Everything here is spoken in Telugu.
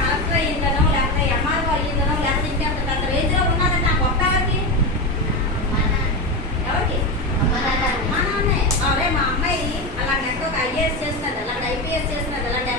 కలెక్టర్ అయ్యిందనో లేకపోతే ఎంఆర్ఓ అయ్యిందనో లేకపోతే ఇంకెంత పెద్ద రేంజ్ లో ఉన్నదని నాకు గొప్ప ఎవరికి మా నాన్నే. అరే మా అమ్మాయి అలాంటి ఎక్కడో ఒక ఐఏఎస్ చేస్తున్నది, అలాంటి ఐపీఎస్ చేస్తున్నది, అలాంటి